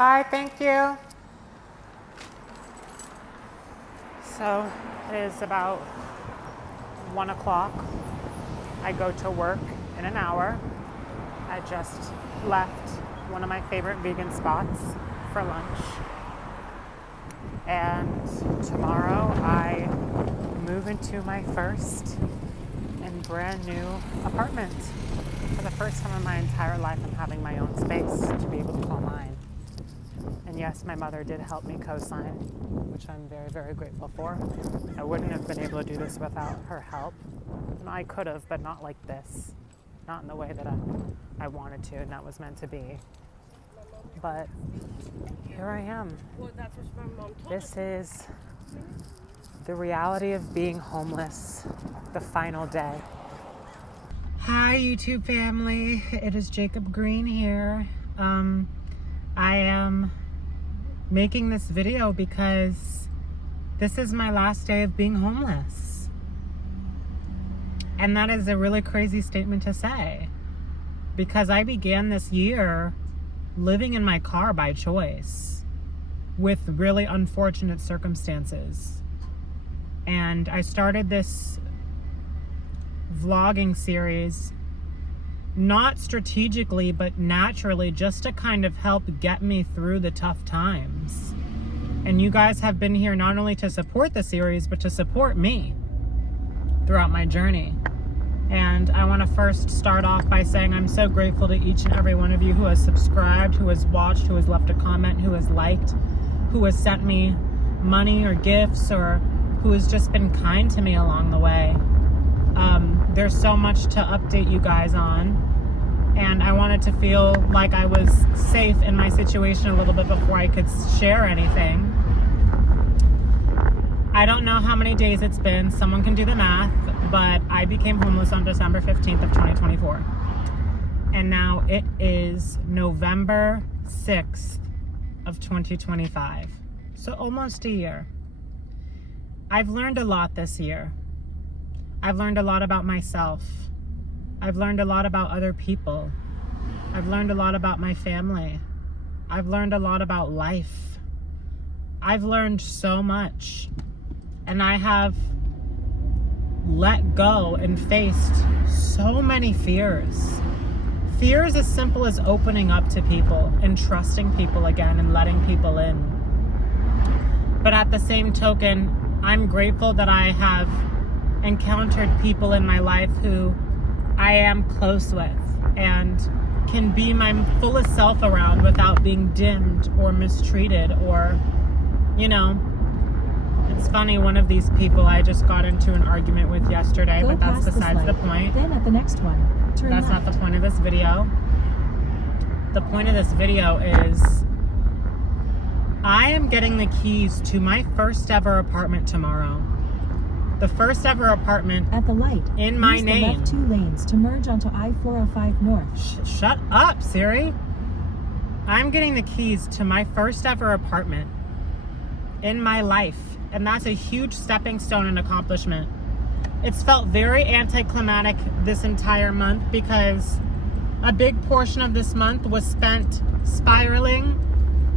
Bye, thank you. So it is about 1 o'clock. I go to work in an hour. I just left one of my favorite vegan spots for lunch. And tomorrow I move into my first and brand new apartment. For the first time in my entire life, I'm having my own space to be able to call mine. And yes, my mother did help me co-sign, which I'm very, very grateful for. I wouldn't have been able to do this without her help. And I could have, but not like this. Not in the way that I wanted to, and that was meant to be. But here I am. This is the reality of being homeless, the final day. Hi, YouTube family. It is Jacob Green here. I am making this video because this is my last day of being homeless. And that is a really crazy statement to say, because I began this year living in my car by choice with really unfortunate circumstances. And I started this vlogging series not strategically but naturally, just to kind of help get me through the tough times. And you guys have been here not only to support the series but to support me throughout my journey. And I want to first start off by saying I'm so grateful to each and every one of you who has subscribed, who has watched, who has left a comment, who has liked, who has sent me money or gifts, or who has just been kind to me along the way. There's so much to update you guys on, and I wanted to feel like I was safe in my situation a little bit before I could share anything. I don't know how many days it's been, someone can do the math, but I became homeless on December 15th of 2024. And now it is November 6th of 2025. So almost a year. I've learned a lot this year. I've learned a lot about myself. I've learned a lot about other people. I've learned a lot about my family. I've learned a lot about life. I've learned so much. And I have let go and faced so many fears. Fears as simple as opening up to people and trusting people again and letting people in. But at the same token, I'm grateful that I have encountered people in my life who I am close with and can be my fullest self around without being dimmed or mistreated or, you know. It's funny, one of these people I just got into an argument with yesterday, but that's besides the point. Then at the next one, turn That's left. not the point of this video. The point of this video is I am getting the keys to my first ever apartment tomorrow. The first ever apartment At the light, in my use name. the left 2 lanes to merge onto I-405 North. Shut up, Siri. I'm getting the keys to my first ever apartment in my life. And that's a huge stepping stone and accomplishment. It's felt very anticlimactic this entire month because a big portion of this month was spent spiraling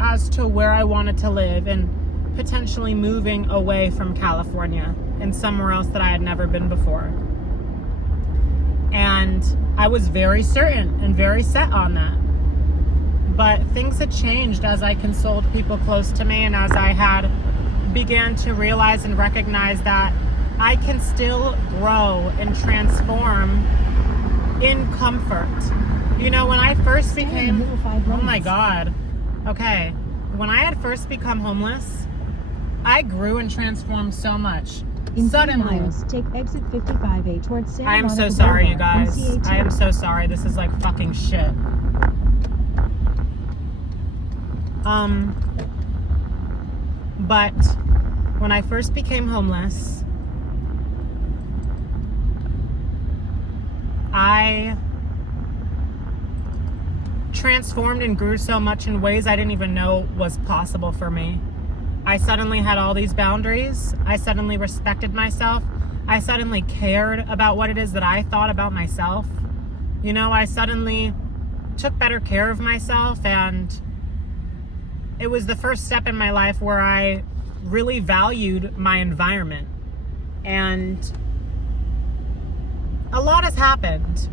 as to where I wanted to live and potentially moving away from California and somewhere else that I had never been before. And I was very certain and very set on that. But things had changed as I consoled people close to me and as I began to realize and recognize that I can still grow and transform in comfort. You know, when I first became, oh my God. Okay. When I had first become homeless, I grew and transformed so much. In 3 Suddenly, miles, take exit 55A towards Santa I am Monica so sorry, you Boulevard on guys. CA2. I am so sorry. This is like fucking shit. But when I first became homeless, I transformed and grew so much in ways I didn't even know was possible for me. I suddenly had all these boundaries. I suddenly respected myself. I suddenly cared about what it is that I thought about myself. You know, I suddenly took better care of myself and it was the first step in my life where I really valued my environment. And a lot has happened.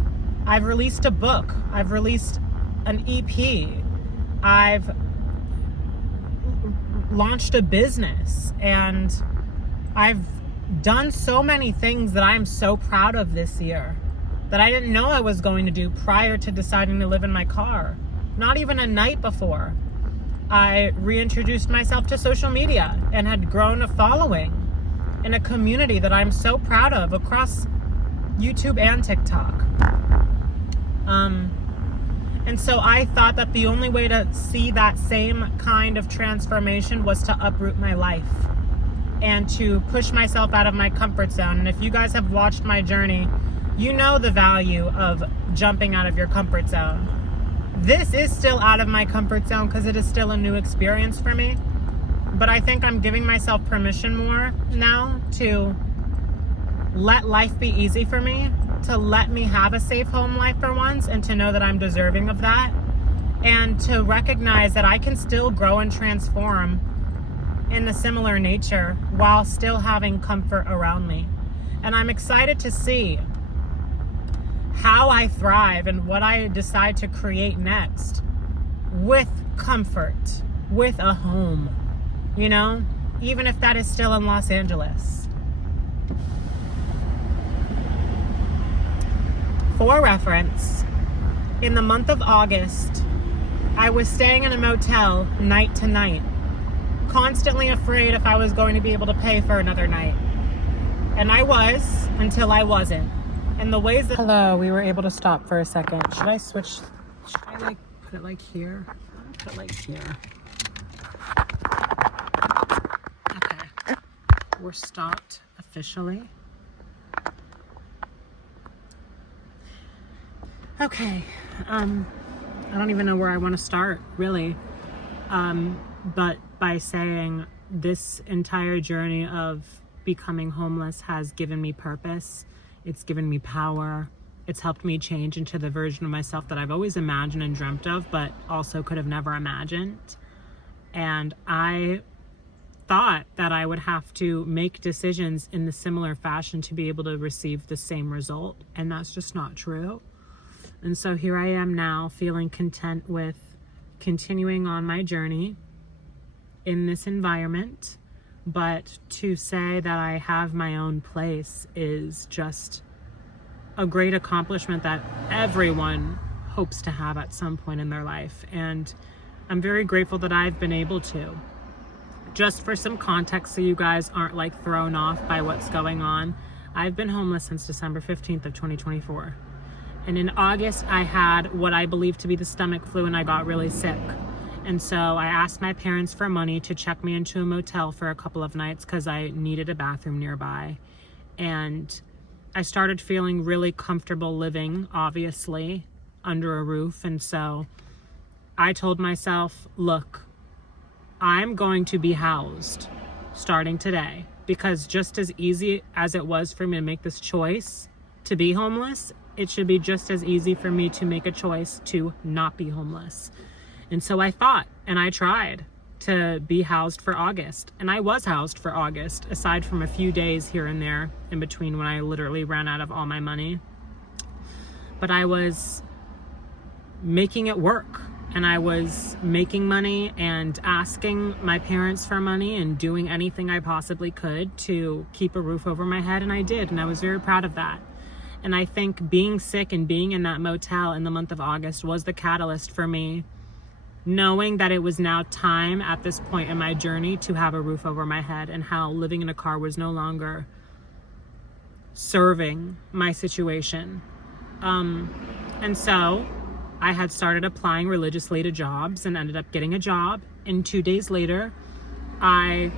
I've released a book. I've released an EP. I've launched a business. And I've done so many things that I'm so proud of this year that I didn't know I was going to do prior to deciding to live in my car. Not even a night before. I reintroduced myself to social media and had grown a following in a community that I'm so proud of across YouTube and TikTok. And so I thought that the only way to see that same kind of transformation was to uproot my life and to push myself out of my comfort zone. And if you guys have watched my journey, you know the value of jumping out of your comfort zone. This is still out of my comfort zone because it is still a new experience for me. But I think I'm giving myself permission more now to let life be easy for me, to let me have a safe home life for once, and to know that I'm deserving of that, and to recognize that I can still grow and transform in a similar nature while still having comfort around me. And I'm excited to see how I thrive and what I decide to create next with comfort, with a home, you know, even if that is still in Los Angeles. For reference, in the month of August, I was staying in a motel night to night, constantly afraid if I was going to be able to pay for another night. And I was, until I wasn't. And the ways that... Hello, we were able to stop for a second. Should I switch? Should I like put it like here? I'll put it like here. Okay. We're stopped officially. Okay. I don't even know where I want to start, really. But by saying this entire journey of becoming homeless has given me purpose. It's given me power. It's helped me change into the version of myself that I've always imagined and dreamt of, but also could have never imagined. And I thought that I would have to make decisions in the similar fashion to be able to receive the same result. And that's just not true. And so here I am now, feeling content with continuing on my journey in this environment. But to say that I have my own place is just a great accomplishment that everyone hopes to have at some point in their life. And I'm very grateful that I've been able to. Just for some context so you guys aren't like thrown off by what's going on, I've been homeless since December 15th of 2024. And in August, I had what I believe to be the stomach flu and I got really sick. And so I asked my parents for money to check me into a motel for a couple of nights because I needed a bathroom nearby. And I started feeling really comfortable living, obviously, under a roof. And so I told myself, look, I'm going to be housed starting today, because just as easy as it was for me to make this choice to be homeless, it should be just as easy for me to make a choice to not be homeless. And so I fought and I tried to be housed for August. And I was housed for August, aside from a few days here and there in between when I literally ran out of all my money. But I was making it work. And I was making money and asking my parents for money and doing anything I possibly could to keep a roof over my head. And I did. And I was very proud of that. And I think being sick and being in that motel in the month of August was the catalyst for me, knowing that it was now time at this point in my journey to have a roof over my head, and how living in a car was no longer serving my situation. And so I had started applying religiously to jobs and ended up getting a job. And 2 days later, I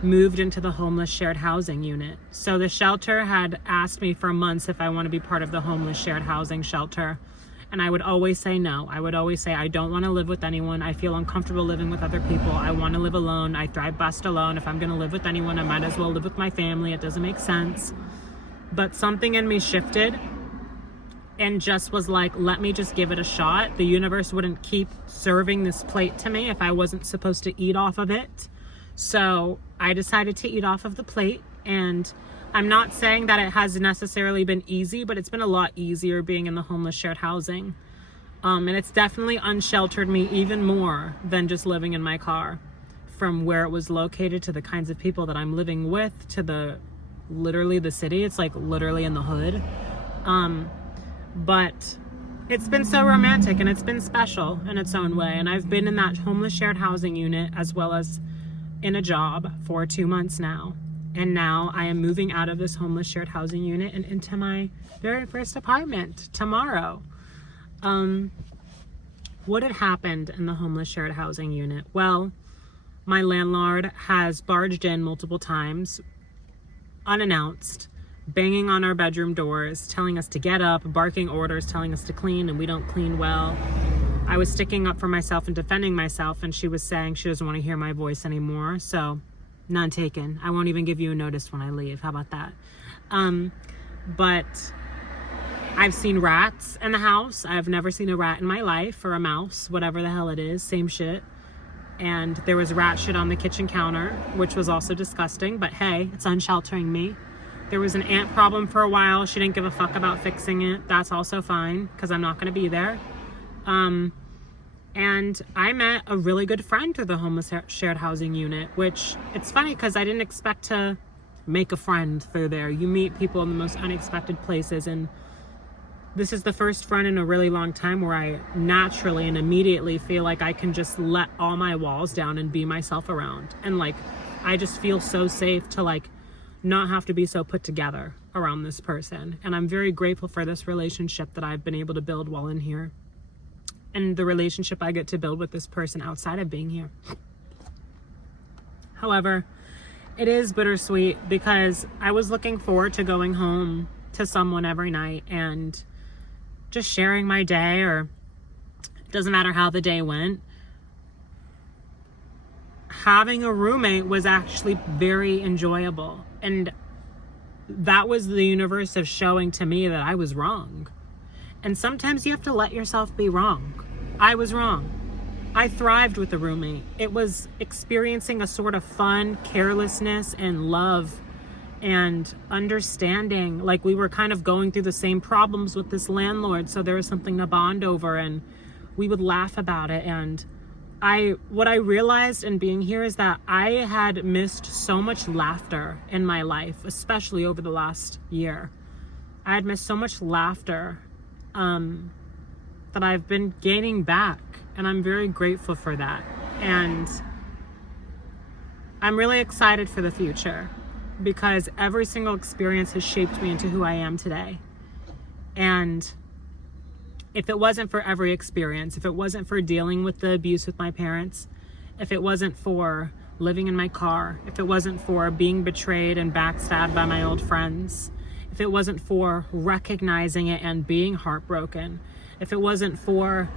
moved into the homeless shared housing unit. So the shelter had asked me for months if I want to be part of the homeless shared housing shelter. And I would always say no. I would always say, I don't want to live with anyone. I feel uncomfortable living with other people. I want to live alone. I thrive best alone. If I'm going to live with anyone, I might as well live with my family. It doesn't make sense. But something in me shifted. and just was like, let me just give it a shot. The universe wouldn't keep serving this plate to me if I wasn't supposed to eat off of it. So I decided to eat off of the plate, and I'm not saying that it has necessarily been easy, but it's been a lot easier being in the homeless shared housing. And it's definitely unsheltered me even more than just living in my car. From where it was located to the kinds of people that I'm living with to literally the city. It's like literally in the hood. But it's been so romantic and it's been special in its own way. And I've been in that homeless shared housing unit as well as in a job for 2 months now. And now I am moving out of this homeless shared housing unit and into my very first apartment tomorrow. What had happened in the homeless shared housing unit? Well, my landlord has barged in multiple times, unannounced, banging on our bedroom doors, telling us to get up, barking orders, telling us to clean, and we don't clean well. I was sticking up for myself and defending myself, and she was saying she doesn't want to hear my voice anymore, so none taken. I won't even give you a notice when I leave. How about that? But I've seen rats in the house. I've never seen a rat in my life, or a mouse, whatever the hell it is, same shit. And there was rat shit on the kitchen counter, which was also disgusting, but hey, it's unsheltering me. There was an ant problem for a while. She didn't give a fuck about fixing it. That's also fine, because I'm not going to be there. And I met a really good friend through the homeless shared housing unit, which it's funny because I didn't expect to make a friend through there. You meet people in the most unexpected places, and this is the first friend in a really long time where I naturally and immediately feel like I can just let all my walls down and be myself around. And like, I just feel so safe to like not have to be so put together around this person. And I'm very grateful for this relationship that I've been able to build while in here, and the relationship I get to build with this person outside of being here. However, it is bittersweet because I was looking forward to going home to someone every night and just sharing my day, or it doesn't matter how the day went. Having a roommate was actually very enjoyable, and that was the universe of showing to me that I was wrong. And sometimes you have to let yourself be wrong. I was wrong. I thrived with a roommate. It was experiencing a sort of fun, carelessness, and love and understanding. Like, we were kind of going through the same problems with this landlord, so there was something to bond over, and we would laugh about it. And what I realized in being here is that I had missed so much laughter in my life, especially over the last year. I had missed so much laughter that I've been gaining back, and I'm very grateful for that. And I'm really excited for the future, because every single experience has shaped me into who I am today. And if it wasn't for every experience, if it wasn't for dealing with the abuse with my parents, if it wasn't for living in my car, if it wasn't for being betrayed and backstabbed by my old friends, if it wasn't for recognizing it and being heartbroken, if it wasn't for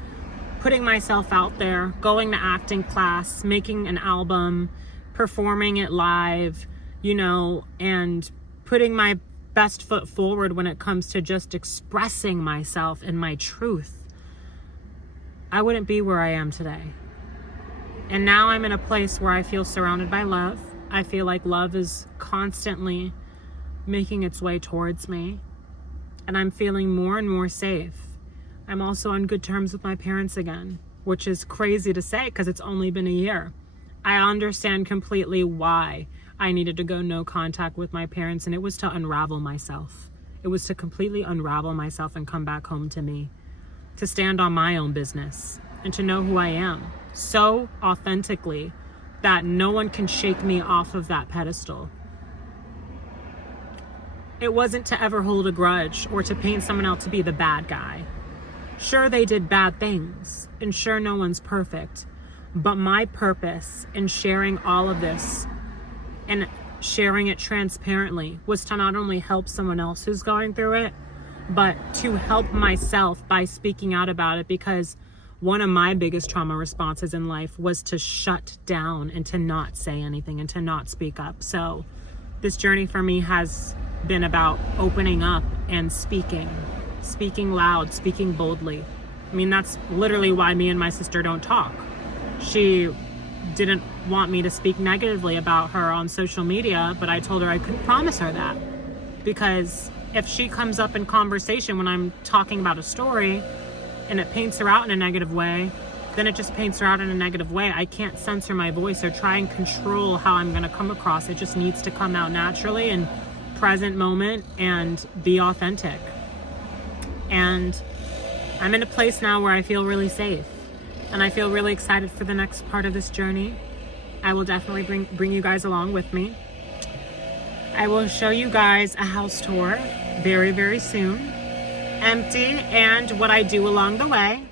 putting myself out there, going to acting class, making an album, performing it live, and putting my best foot forward when it comes to just expressing myself and my truth, I wouldn't be where I am today. And now I'm in a place where I feel surrounded by love. I feel like love is constantly making its way towards me, and I'm feeling more and more safe. I'm also on good terms with my parents again, which is crazy to say because it's only been a year. I understand completely why I needed to go no contact with my parents, and it was to unravel myself. It was to completely unravel myself and come back home to me, to stand on my own business and to know who I am so authentically that no one can shake me off of that pedestal. It wasn't to ever hold a grudge or to paint someone else to be the bad guy. Sure, they did bad things, and sure, no one's perfect. But my purpose in sharing all of this and sharing it transparently was to not only help someone else who's going through it, but to help myself by speaking out about it, because one of my biggest trauma responses in life was to shut down and to not say anything and to not speak up. So this journey for me has been about opening up and speaking speaking loud, speaking boldly. I mean, that's literally why me and my sister don't talk. She didn't want me to speak negatively about her on social media, but I told her I couldn't promise her that. Because if she comes up in conversation when I'm talking about a story and it paints her out in a negative way, then it just paints her out in a negative way. I can't censor my voice or try and control how I'm going to come across. It just needs to come out naturally and present moment and be authentic. And I'm in a place now where I feel really safe, and I feel really excited for the next part of this journey. I will definitely bring you guys along with me. I will show you guys a house tour very, very soon, empty, and what I do along the way.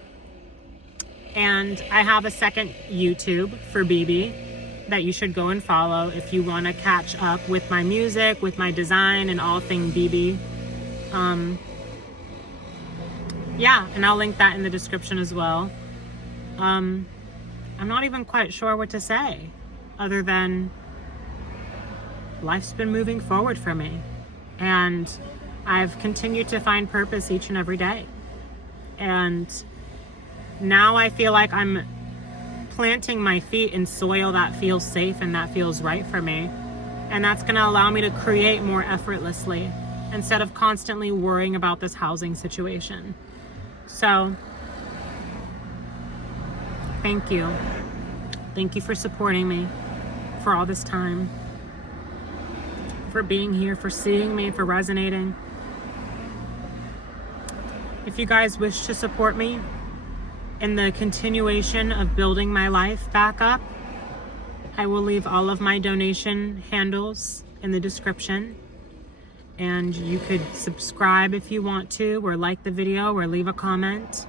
And I have a second YouTube for BB that you should go and follow if you want to catch up with my music, with my design, and all thing BB. Yeah, and I'll link that in the description as well. I'm not even quite sure what to say other than life's been moving forward for me, and I've continued to find purpose each and every day. And now I feel like I'm planting my feet in soil that feels safe and that feels right for me. And that's going to allow me to create more effortlessly instead of constantly worrying about this housing situation. So, thank you. Thank you for supporting me for all this time, for being here, for seeing me, for resonating. If you guys wish to support me in the continuation of building my life back up, I will leave all of my donation handles in the description. And you could subscribe if you want to, or like the video, or leave a comment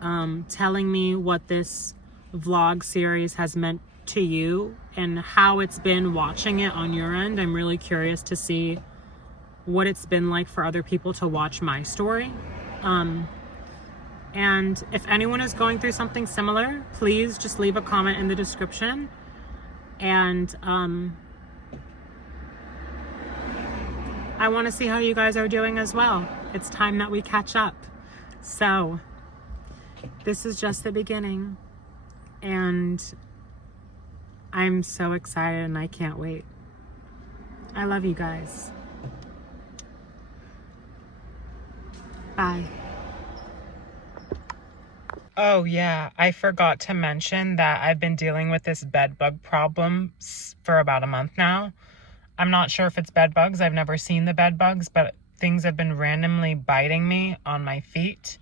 telling me what this vlog series has meant to you and how it's been watching it on your end. I'm really curious to see what it's been like for other people to watch my story. And if anyone is going through something similar, please just leave a comment in the description. And I want to see how you guys are doing as well. It's time that we catch up. So, this is just the beginning. And I'm so excited and I can't wait. I love you guys. Bye. Oh yeah, I forgot to mention that I've been dealing with this bed bug problem for about a month now. I'm not sure if it's bed bugs. I've never seen the bed bugs, but things have been randomly biting me on my feet.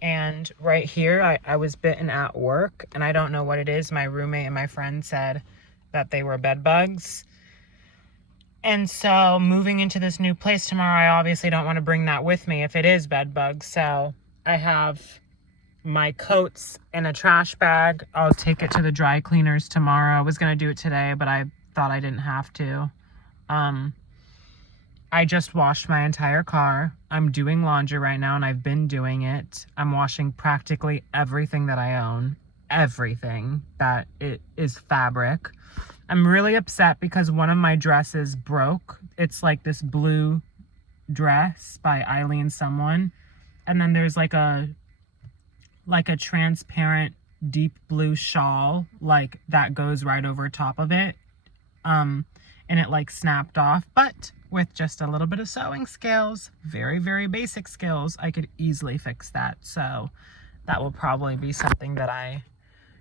And right here, I was bitten at work, and I don't know what it is. My roommate and my friend said that they were bed bugs. And so moving into this new place tomorrow, I obviously don't want to bring that with me if it is bed bugs. So I have my coats in a trash bag. I'll take it to the dry cleaners tomorrow. I was going to do it today, but I thought I didn't have to. I just washed my entire car. I'm doing laundry right now, and I've been doing it. I'm washing practically everything that I own. Everything that it is fabric. I'm really upset because one of my dresses broke. It's like this blue dress by Eileen someone. And then there's like a transparent deep blue shawl like that goes right over top of it. And it like snapped off, but with just a little bit of sewing skills, very, very basic skills, I could easily fix that. So that will probably be something that I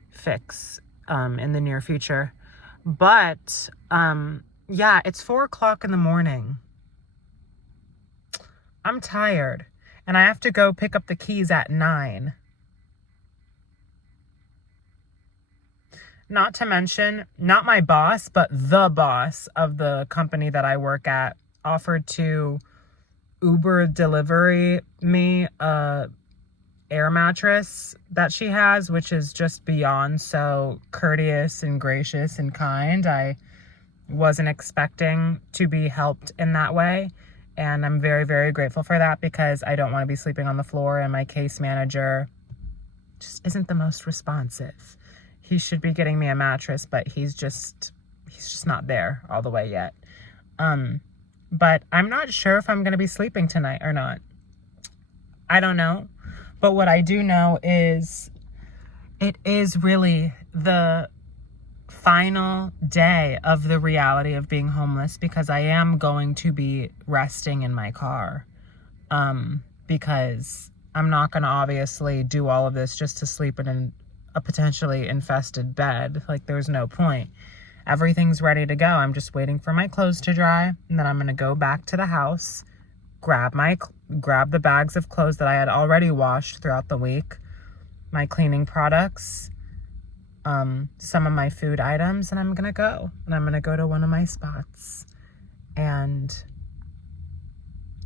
fix in the near future. But yeah, it's 4 o'clock in the morning. I'm tired and I have to go pick up the keys at 9. Not to mention, not my boss, but the boss of the company that I work at offered to Uber delivery me a air mattress that she has, which is just beyond so courteous and gracious and kind. I wasn't expecting to be helped in that way. And I'm very, very grateful for that because I don't want to be sleeping on the floor, and my case manager just isn't the most responsive. He should be getting me a mattress, but he's just not there all the way yet. But I'm not sure if I'm going to be sleeping tonight or not. I don't know. But what I do know is it is really the final day of the reality of being homeless, because I am going to be resting in my car. Because I'm not going to obviously do all of this just to sleep in a potentially infested bed. Like, there's no point. Everything's ready to go. I'm just waiting for my clothes to dry, and then I'm going to go back to the house, grab the bags of clothes that I had already washed throughout the week, my cleaning products, some of my food items, and I'm going to go. And I'm going to go to one of my spots. And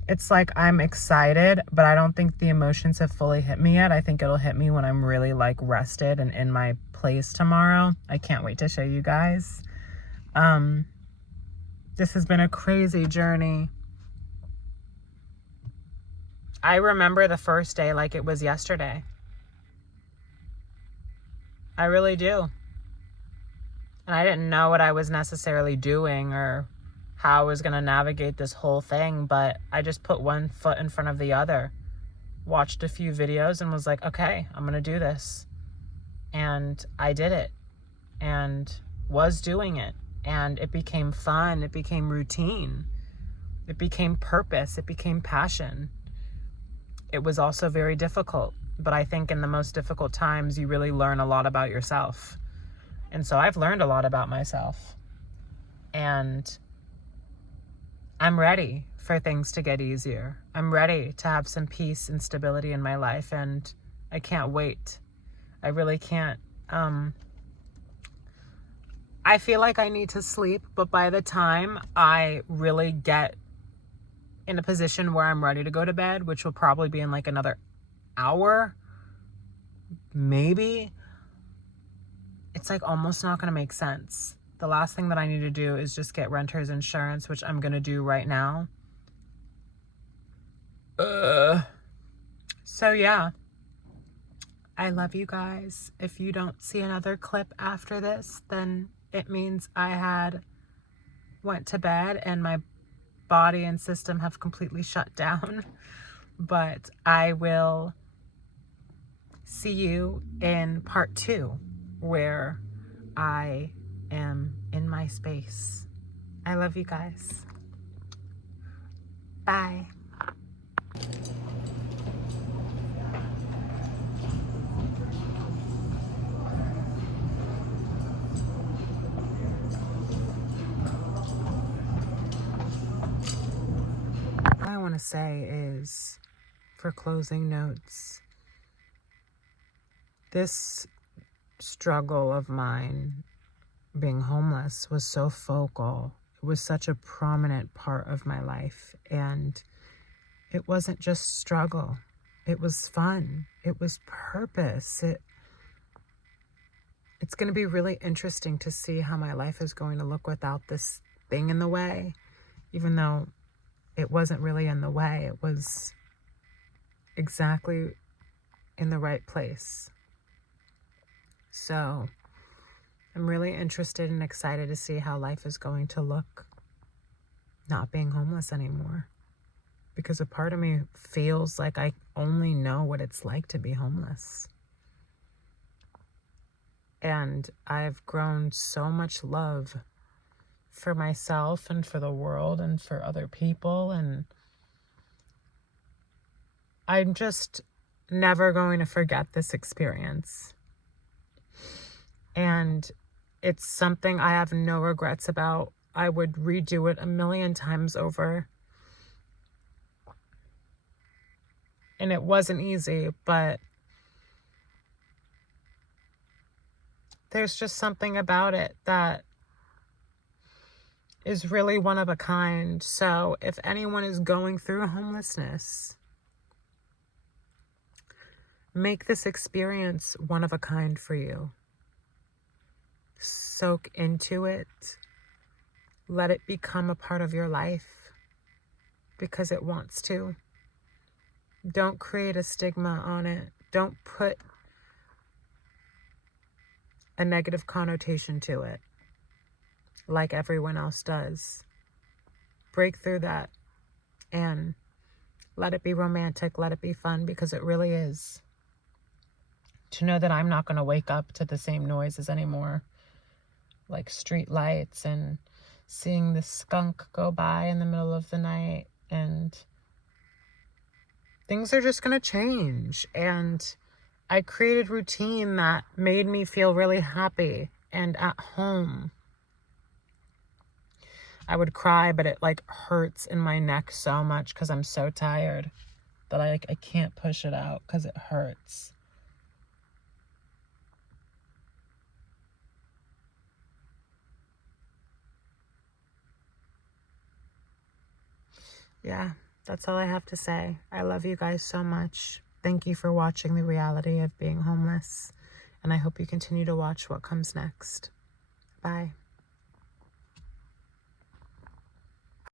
it's like, I'm excited, but I don't think the emotions have fully hit me yet. I think it'll hit me when I'm really like rested and in my place tomorrow. I can't wait to show you guys. This has been a crazy journey. I remember the first day like it was yesterday. I really do. And I didn't know what I was necessarily doing or how I was going to navigate this whole thing, but I just put one foot in front of the other, watched a few videos, and was like, okay, I'm going to do this. And I did it, and was doing it, and it became fun. It became routine. It became purpose. It became passion. It was also very difficult, but I think in the most difficult times, you really learn a lot about yourself. And so I've learned a lot about myself, and I'm ready for things to get easier. I'm ready to have some peace and stability in my life, and I can't wait. I really can't. I feel like I need to sleep, but by the time I really get in a position where I'm ready to go to bed, which will probably be in like another hour, maybe, it's like almost not going to make sense. The last thing that I need to do is just get renter's insurance, which I'm going to do right now. So yeah, I love you guys. If you don't see another clip after this, then it means I went to bed and my body and system have completely shut down. But I will see you in part 2, where I am in my space. I love you guys. Bye. What I want to say is, for closing notes, this struggle of mine being homeless was so focal. It was such a prominent part of my life, and it wasn't just struggle. It was fun. It was purpose. It's going to be really interesting to see how my life is going to look without this thing in the way, even though it wasn't really in the way. It was exactly in the right place. So I'm really interested and excited to see how life is going to look not being homeless anymore. Because a part of me feels like I only know what it's like to be homeless. And I've grown so much love for myself and for the world and for other people. And I'm just never going to forget this experience. And it's something I have no regrets about. I would redo it 1,000,000 times over. And it wasn't easy, but there's just something about it that is really one of a kind. So if anyone is going through homelessness, make this experience one of a kind for you. Soak into it. Let it become a part of your life because it wants to. Don't create a stigma on it. Don't put a negative connotation to it like everyone else does. Break through that and Let it be romantic. Let it be fun, because it really is. To know that I'm not going to wake up to the same noises anymore. Like street lights and seeing the skunk go by in the middle of the night. And things are just going to change. And I created routine that made me feel really happy and at home. I would cry, but it like hurts in my neck so much because I'm so tired that I can't push it out because it hurts. Yeah, that's all I have to say. I love you guys so much. Thank you for watching the reality of being homeless, and I hope you continue to watch what comes next. Bye.